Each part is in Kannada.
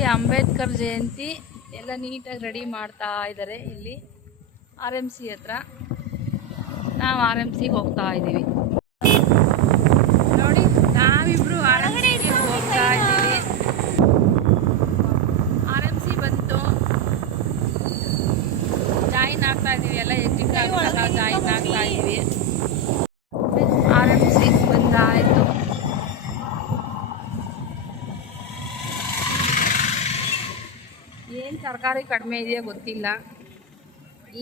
ನೋಡಿ ಅಂಬೇಡ್ಕರ್ ಜಯಂತಿ ಎಲ್ಲ ನೀಟಾಗಿ ರೆಡಿ ಮಾಡ್ತಾ ಇದ್ದಾರೆ ಇಲ್ಲಿ RMC ಹತ್ರ. ನಾವು RMCಗೆ ಹೋಗ್ತಾ ಇದ್ದೀವಿ ನೋಡಿ. ನಾವಿಬ್ರು RMCಗೆ ಹೋಗ್ತಾ ಇದ್ದೀವಿ. RMC ಬಂತು, ಜಾಯಿನ್ ಆಗ್ತಾ ಇದ್ದೀವಿ. ಎಲ್ಲ ಎಕ್ಸಿಟ್ ಆಗುವಾಗ ಜಾಯಿನ್ ಆಗ್ತಾ ಇದ್ದೀವಿ. RMC ಬಂದಾಯಿತು. ಏನು ತರಕಾರಿ ಕಡಿಮೆ ಇದೆಯೋ ಗೊತ್ತಿಲ್ಲ.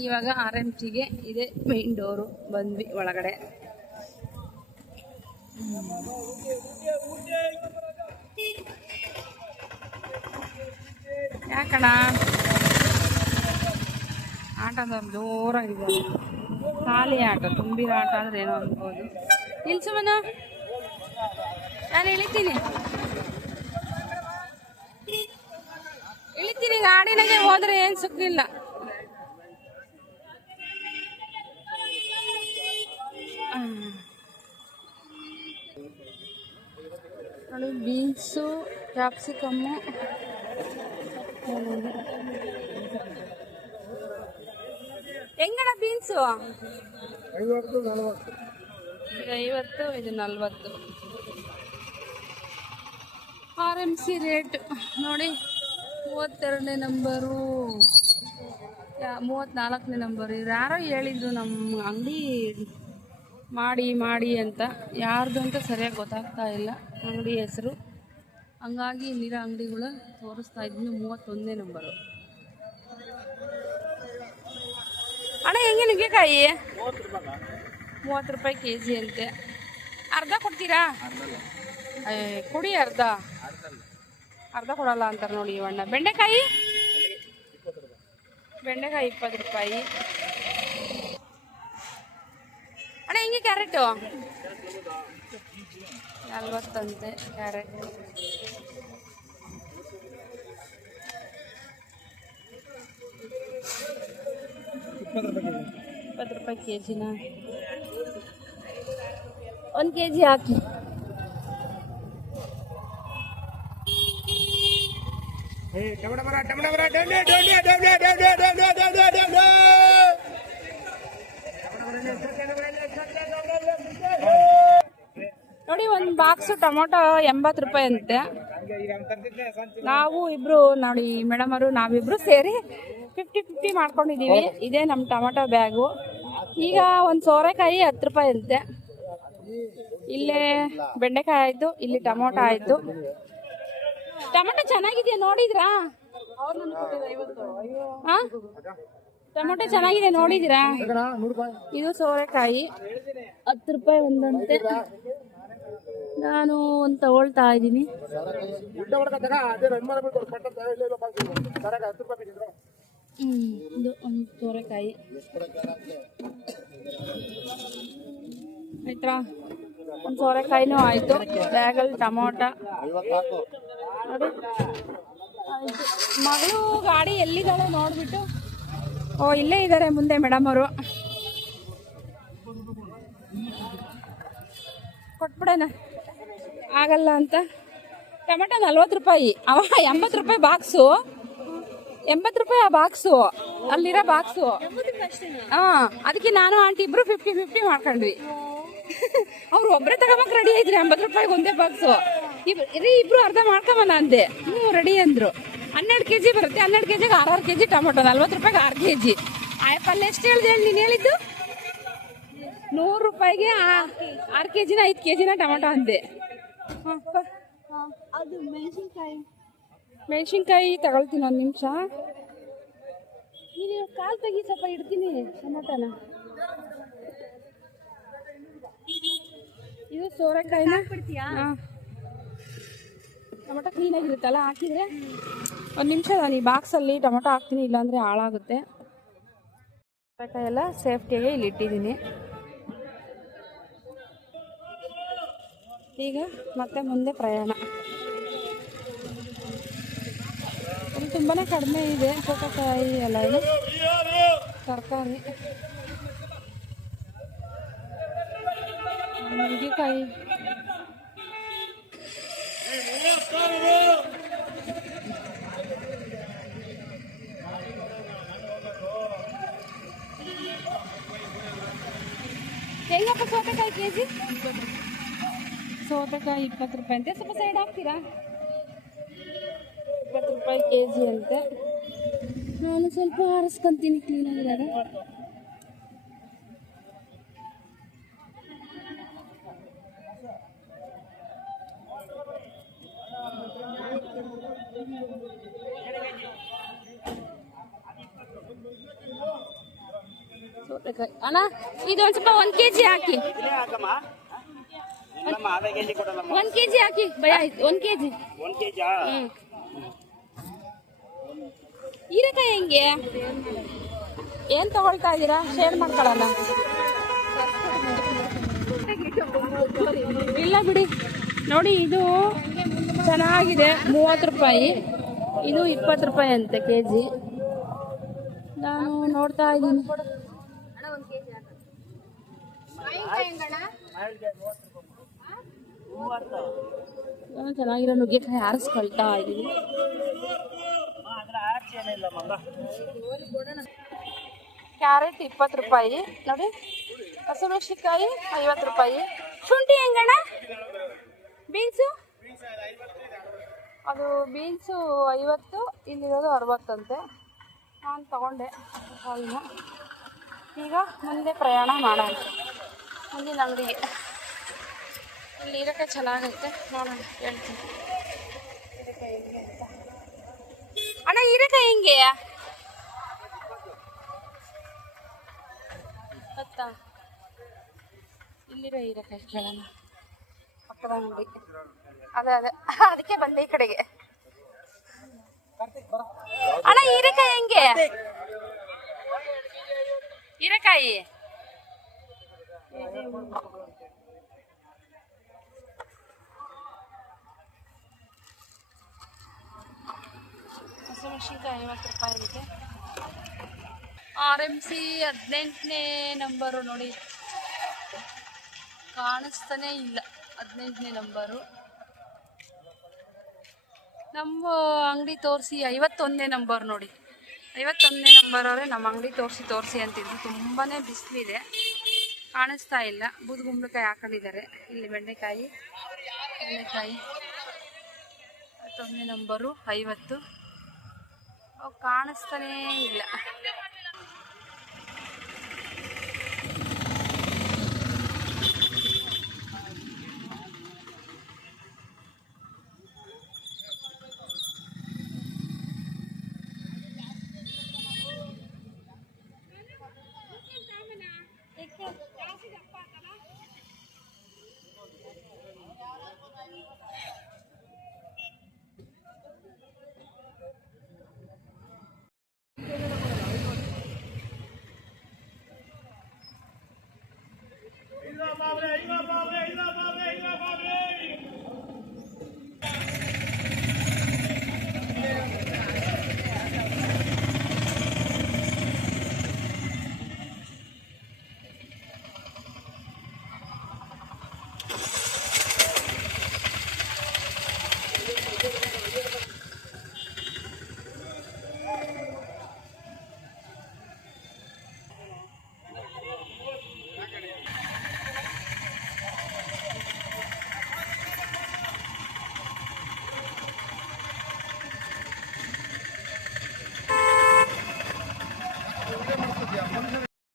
ಇವಾಗ RMCಗೆ ಇದೆ ಮೇನ್ ಡೋರು. ಬಂದ್ವಿ ಒಳಗಡೆ. ಯಾಕಣ ಆಟದವ್ರು ಜೋರಾಗಿದ್ದಾರೆ. ಖಾಲಿ ಆಟ, ತುಂಬಿರೋ ಆಟ ಅಂದ್ರೆ ಏನೋ ಅನ್ಬೋದು. ನಿಲ್ಸುಮನ, ನಾನು ಇಳಿತೀನಿ ಗಾಡಿನಾಗೆ ಹೋದ್ರೆ ಏನ್ ಸುಖಿಲ್ಲ. ನೋಡಿ ಬೀನ್ಸು, ಕ್ಯಾಪ್ಸಿಕಮ್ಮು, ಹೆಂಗಣ ಬೀನ್ಸು? 50, ಇದು 40. RMC ರೇಟ್ ನೋಡಿ. 32ನೇ ನಂಬರು, 34ನೇ ನಂಬರು. ಯಾರೋ ಹೇಳಿದ್ರು ನಮ್ಮ ಅಂಗಡಿ ಮಾಡಿ ಅಂತ. ಯಾರ್ದು ಅಂತ ಸರಿಯಾಗಿ ಗೊತ್ತಾಗ್ತಾ ಇಲ್ಲ ಅಂಗಡಿ ಹೆಸರು. ಹಂಗಾಗಿ ಇಲ್ಲಿರೋ ಅಂಗಡಿಗಳು ತೋರಿಸ್ತಾ ಇದ್ದೀನಿ. 31ನೇ ನಂಬರು. ಅಣ್ಣ ಹೆಂಗೆ ನುಗ್ಗೆಕಾಯಿ? 30 ರೂಪಾಯಿ kg ಅಂತೆ. ಅರ್ಧ ಕೊಡ್ತೀರಾ? ಕೊಡಿ ಅರ್ಧ ಕೊಡಲ್ಲ ಅಂತಾರೆ ನೋಡಿ ಇವಣ್ಣ. ಬೆಂಡೆಕಾಯಿ 20 ರೂಪಾಯಿ. ಅಣ್ಣ ಹೆಂಗೆ ಕ್ಯಾರೆಟು? 40 ಅಂತೆ ಕ್ಯಾರೆಟ್. ₹20 kg. 1 kg ಹಾಕಿ. ನೋಡಿ ಒಂದು ಬಾಕ್ಸು ಟೊಮೊಟೊ 80 ರೂಪಾಯಿ ಅಂತೆ. ನಾವು ಇಬ್ರು ನೋಡಿ ಮೇಡಮ್ ಅವರು, ನಾವಿಬ್ರು ಸೇರಿ 50-50 ಮಾಡ್ಕೊಂಡಿದ್ದೀವಿ. ಇದೇ ನಮ್ಮ ಟೊಮೊಟೊ ಬ್ಯಾಗು. ಈಗ ಒಂದು ಸೋರೆಕಾಯಿ 10 ರೂಪಾಯಿ ಅಂತೆ. ಇಲ್ಲೇ ಬೆಂಡೆಕಾಯಿ ಆಯಿತು, ಇಲ್ಲಿ ಟೊಮೊಟೊ ಆಯಿತು. ಟೊಮೊಟೊ ಚೆನ್ನಾಗಿದೆಯಾ ನೋಡಿದ್ರಾ? ಹಾಂ, ಟೊಮೊಟೊ ಚೆನ್ನಾಗಿದೆ ನೋಡಿದ್ರಾ? ಇದು ಸೋರೆಕಾಯಿ 10 ರೂಪಾಯಿ ಒಂದಂತೆ. ನಾನು ಒಂದು ತಗೊಳ್ತಾ ಇದ್ದೀನಿ. ಇದು ಒಂದು ಸೋರೆಕಾಯಿ ಆಯ್ತಾ? ಒಂದು ಸೋರೆಕಾಯಿನೂ ಆಯಿತು. ಬ್ಯಾಗಲ್ಲಿ ಟೊಮೊಟೊ ನೋಡಿ. ಮಗಳು ಗಾಡಿ ಎಲ್ಲಿದ್ದಾಳೆ ನೋಡ್ಬಿಟ್ಟು, ಓ ಇಲ್ಲೇ ಇದ್ದಾರೆ ಮುಂದೆ ಮೇಡಮ್ ಅವರು. ಕೊಟ್ಬಿಡೋಣ ಆಗಲ್ಲ ಅಂತ. ಟೊಮೆಟೊ 40 ರೂಪಾಯಿ, ಅವ 80 ರೂಪಾಯಿ ಬಾಕ್ಸು. 80 ರೂಪಾಯಿ ಆ ಬಾಕ್ಸು, ಅಲ್ಲಿರೋ ಬಾಕ್ಸು. ಹಾಂ, ಅದಕ್ಕೆ ನಾನು ಆಂಟಿ ಇಬ್ರು 50-50 ಮಾಡ್ಕೊಂಡ್ವಿ. ಅವ್ರು ಒಬ್ಬರೇ ತಗೋಬೇಕು ರೆಡಿ ಆಯ್ತ್ರಿ. 80 ರೂಪಾಯಿಗೆ ಒಂದೇ ಬಾಕ್ಸು. ಇಬ್ರು ಅರ್ಧ ಮಾಡ್ಕೊಂಬನ ಅಂದೆ. ರೆಡಿ ಅಂದ್ರು. 12 kg ಬರುತ್ತೆ. 12 kgಗೆ 6 kg ಟೊಮೊಟೊ. 40 ರೂಪಾಯಿಗೆ 6 kg. ಪಲ್ಯ ಎಷ್ಟು ಹೇಳಿದೆ ಹೇಳಿ ನೀನು ಹೇಳಿದ್ದು? 100 ರೂಪಾಯಿಗೆ 6 kgನ 5 kgನ ಟೊಮೊಟೊ ಅಂದೆ. ಅದು ಮೆಣಸಿನ್ಕಾಯಿ ತಗೊಳ್ತೀನಿ. 1 ನಿಮಿಷ. ನೀನು ಕಾಲು ತೆಗಿ, ಸ್ವಲ್ಪ ಇಡ್ತೀನಿ ಟೊಮೊಟೊನ. ಇದು ಸೋರೆಕಾಯಿನ. ಹಾಂ, ಟೊಮೊಟೊ ಕ್ಲೀನಾಗಿರುತ್ತಲ್ಲ ಹಾಕಿದರೆ. 1 ನಿಮಿಷ ನಾನು ಈ ಬಾಕ್ಸಲ್ಲಿ ಟೊಮೊಟೊ ಹಾಕ್ತೀನಿ, ಇಲ್ಲಾಂದರೆ ಹಾಳಾಗುತ್ತೆ. ಸೋರೆಕಾಯಿ ಎಲ್ಲ ಸೇಫ್ಟಿಯಾಗಿ ಇಲ್ಲಿ ಇಟ್ಟಿದ್ದೀನಿ. ಈಗ ಮತ್ತೆ ಮುಂದೆ ಪ್ರಯಾಣ. ಇಲ್ಲಿ ತುಂಬಾ ಕಡಿಮೆ ಇದೆ ಸೌತೆಕಾಯಿ ಎಲ್ಲ. ಇದು ತರಕಾರಿ, ನುಗ್ಗೆಕಾಯಿ, ಸೌತೆಕಾಯಿ ಕೆಜಿ? ಸೌತೆಕಾಯಿ 20 ರೂಪಾಯಿ ಅಂತೆ. ಸ್ವಲ್ಪ ಸೈಡ್ ಹಾಕ್ತೀರಾ? 20 ರೂಪಾಯಿ ಕೆಜಿ ಅಂತೆ. ನಾನು ಸ್ವಲ್ಪ ಆರಿಸ್ಕೊಂತೀನಿ ಕ್ಲೀನಾಗಿರೋದು. ಸೌತೆಕಾಯಿ ಅಣ್ಣ ಇದೊಂದು ಸ್ವಲ್ಪ 1 ಕೆಜಿ ಹಾಕಿ. 1 ಕೆಜಿ ಹಾಕಿ ಭಯ ಆಯ್ತು. 1 ಕೆಜಿ. ಹೀರೆಕಾಯಿ ಹೆಂಗೆ? ಏನ್ ತಗೊಳ್ತಾ ಇದ್ದೀರಾ? ಶೇರ್ ಮಾಡ್ಕೊಳ್ಳೋಣ. ಇಲ್ಲ ಬಿಡಿ. ನೋಡಿ ಇದು ಚೆನ್ನಾಗಿದೆ 30 ರೂಪಾಯಿ. ಇದು 20 ರೂಪಾಯಿ ಅಂತೆ ಕೆಜಿ. ನಾನು ನೋಡ್ತಾ ಇದ್ದೀನಿ. ಚೆನ್ನಾಗಿರೋ ನುಗ್ಗೆಕಾಯಿ ಆರಿಸ್ಕೊಳ್ತಾ ಇದ್ದೀನಿ. ಕ್ಯಾರೆಟ್ 20 ರೂಪಾಯಿ ನೋಡಿ. ಹಸಿಮೆಣಸಿನಕಾಯಿ 50 ರೂಪಾಯಿ. ಶುಂಠಿ ಹೆಂಗಣ್ಣ? ಬೀನ್ಸು? ಅದು ಬೀನ್ಸು 50, ಇಲ್ಲಿರೋದು 60 ಅಂತೆ. ನಾನು ತಗೊಂಡೆ ಕಾಯಿನ. ಈಗ ಮುಂದೆ ಪ್ರಯಾಣ ಮಾಡೋಣ ಮುಂದಿನ ಅಂಗಡಿಗೆ. ಇಲ್ಲಿ ಹೀರೆಕಾಯಿ ಚೆನ್ನಾಗೈತೆ, ನೋಡೋಣ ಹೇಳ್ತೀನಿ. ಹೀರೆಕಾಯಿ ಹೆಂಗೆ ಅಂತ. ಅಣ್ಣ ಹೀರೆಕಾಯಿ ಹೆಂಗೆ? 20. ಇಲ್ಲಿರೋ ಹೀರೆಕಾಯಿ ಕೇಳೋಣ. ಪಕ್ಕದ ಅಂಗಡಿ ಅದೇ ಅದಕ್ಕೆ ಬಂದೆ ಈ ಕಡೆಗೆ. ಅಣ್ಣ ಹೀರೆಕಾಯಿ ಹೆಂಗೆ? ಹೀರೆಕಾಯಿ ಹಸಿಮೆಣಸಿನಕಾಯಿ 50 ರೂಪಾಯಿ ಇರುತ್ತೆ. RMC 18ನೇ ನಂಬರು ನೋಡಿ, ಕಾಣಿಸ್ತಾನೆ ಇಲ್ಲ. 18ನೇ ನಂಬರು. ನಮ್ಮ ಅಂಗಡಿ ತೋರಿಸಿ 51ನೇ ನಂಬರ್ ನೋಡಿ. 51ನೇ ನಂಬರ್ ಅವರೇ ನಮ್ಮ ಅಂಗಡಿ ತೋರಿಸಿ ಅಂತಿದ್ರು. ತುಂಬಾ ಬಿಸಿಲಿದೆ, ಕಾಣಿಸ್ತಾ ಇಲ್ಲ. ಬೂದುಗುಂಬಳಕಾಯಿ ಹಾಕೊಂಡಿದ್ದಾರೆ. ಇಲ್ಲಿ ಬೆಂಡೆಕಾಯಿ 51ನೇ ನಂಬರು 50. ಅವು ಕಾಣಿಸ್ತಾನೇ ಇಲ್ಲ.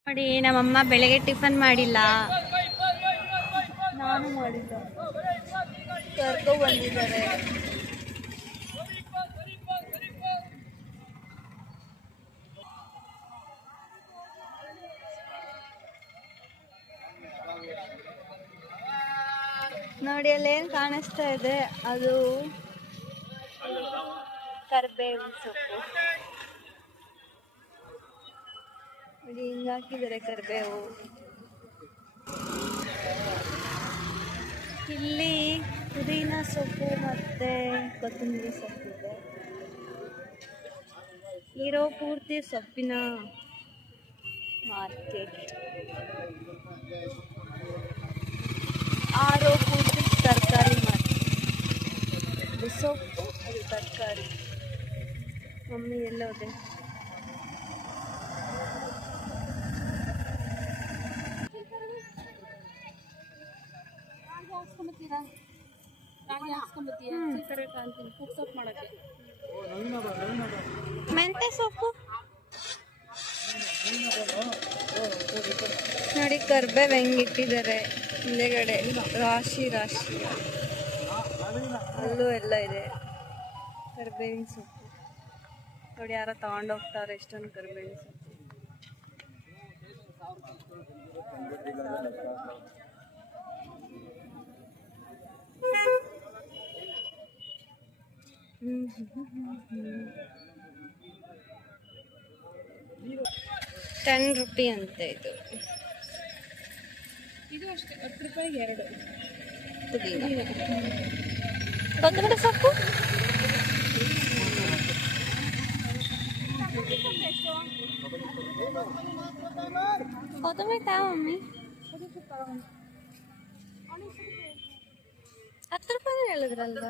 ನೋಡಿ, ನಮ್ಮಮ್ಮ ಬೆಳಗ್ಗೆ ಟಿಫನ್ ಮಾಡಿಲ್ಲ, ನಾನು ಮಾಡಿದ್ದ. ಕರ್ಕೊ ಬಂದಿದ್ದಾರೆ. ನೋಡಿ ಅಲ್ಲೇನು ಕಾಣಿಸ್ತಾ ಇದೆ, ಅದು ಕರಿಬೇವು ಸೊಪ್ಪು. ನೋಡಿ ಹಿಂಗೆ ಹಾಕಿದ್ದಾರೆ ಕರಿಬೇವು. ಇಲ್ಲಿ ಪುದೀನ ಸೊಪ್ಪು ಮತ್ತು ಕೊತ್ತಂಬರಿ ಸೊಪ್ಪಿದೆ. ಇರೋ ಪೂರ್ತಿ ಸೊಪ್ಪಿನ ಮಾರ್ಕೆಟ್. ಆರೋ ಪೂರ್ತಿ ತರಕಾರಿ ಮಾರ್ಕೆಟ್. ಇದು ಸೊಪ್ಪು, ಅದು ತರಕಾರಿ. ಮಮ್ಮಿ ಎಲ್ಲೋದೆ? ಕಡೆ ಕಾಣ್ತೀನಿ ಕುಕ್ ಸೊಪ್ಪು ಮಾಡೋಕ್ಕೆ. ಮೆಂತೆ ಸೊಪ್ಪು ನೋಡಿ, ಕರ್ಬೇವು ಹೆಂಗಿಟ್ಟಿದ್ದಾರೆ ಹಿಂದೆಗಡೆ, ರಾಶಿ ರಾಶಿ. ಅಲ್ಲೂ ಎಲ್ಲ ಇದೆ ಕರ್ಬೇವಿನ ಸೊಪ್ಪು. ನೋಡಿ ಯಾರೋ ತಗೊಂಡೋಗ್ತಾರೆ ಎಷ್ಟೊಂದು ಕರ್ಬೇವಿನ ಸೊಪ್ಪು. ₹10 ಅಂತೆ ಇದು. ಇದು ಅಷ್ಟೇ 10 ರೂಪಾಯಿಗೆ 2 ಪುದೀನ. ಕೊತ್ತಂಬರಿ ಸೊಪ್ಪು ಕೊತ್ತಂಬರಿ ತಾ ಮಮ್ಮಿ. 10 ರೂಪಾಯಿ ಹೇಳಿದ್ರಲ್ವಾ?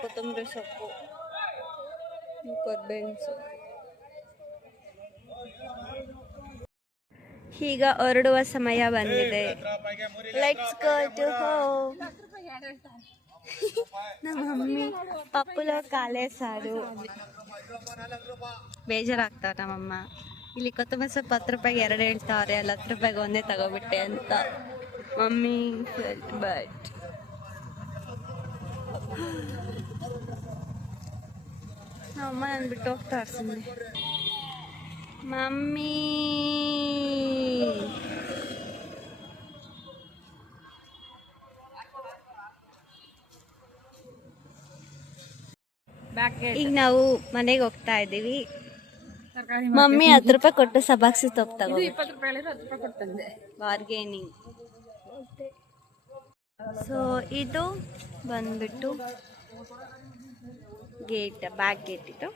ಕೊತ್ತಂಬರಿ ಸೊಪ್ಪು, ಕರ್ಬೇವಿನ ಸೊಪ್ಪು. ಈಗ ಹೊರಡುವ ಸಮಯ ಬಂದಿದೆ. Let's go to home. ನಮ್ಮ ಮಮ್ಮಿ ಪಪ್ಪುಲ ಕಾಲೇ ಸಾರು. ಬೇಜಾರಾಗ್ತಾವ ನಮ್ಮಮ್ಮ. ಇಲ್ಲಿ ಕೊತ್ತಂಬರಿ ಸೊಪ್ಪು 10 ರೂಪಾಯಿಗೆ 2 ಹೇಳ್ತಾವ್ರೆ, ಅಲ್ಲಿ 10 ರೂಪಾಯಿಗೆ ಒಂದೇ ತಗೋಬಿಟ್ಟೆ ಅಂತ. ಮಮ್ಮಿ ಫೆಲ್ಟ್ ಬಟ್ ನಮ್ಮಮ್ಮ ನಾನು ಬಿಟ್ಟು ಹೋಗ್ತಾರೆ ಸುಮ್ಮನೆ. ಮಮ್ಮಿ ಈಗ ನಾವು ಮನೆಗೆ ಹೋಗ್ತಾ ಇದ್ದೀವಿ. ಮಮ್ಮಿ 10 ರೂಪಾಯಿ ಕೊಟ್ಟು ಸಬಾಕ್ಸಿ ಸೊಪ್ಪು ತಗೋ. 20 ರೂಪಾಯಿ ಹೇಳಿದ್ರೆ 10 ರೂಪಾಯಿ ಕೊಡ್ತಂದೆ. ಬಾರ್ಗೇನಿಂಗ್. ಸೊ ಇದು ಬಂದ್ಬಿಟ್ಟು ಗೇಟ್, ಬ್ಯಾಕ್ ಗೇಟ್ ಇದು.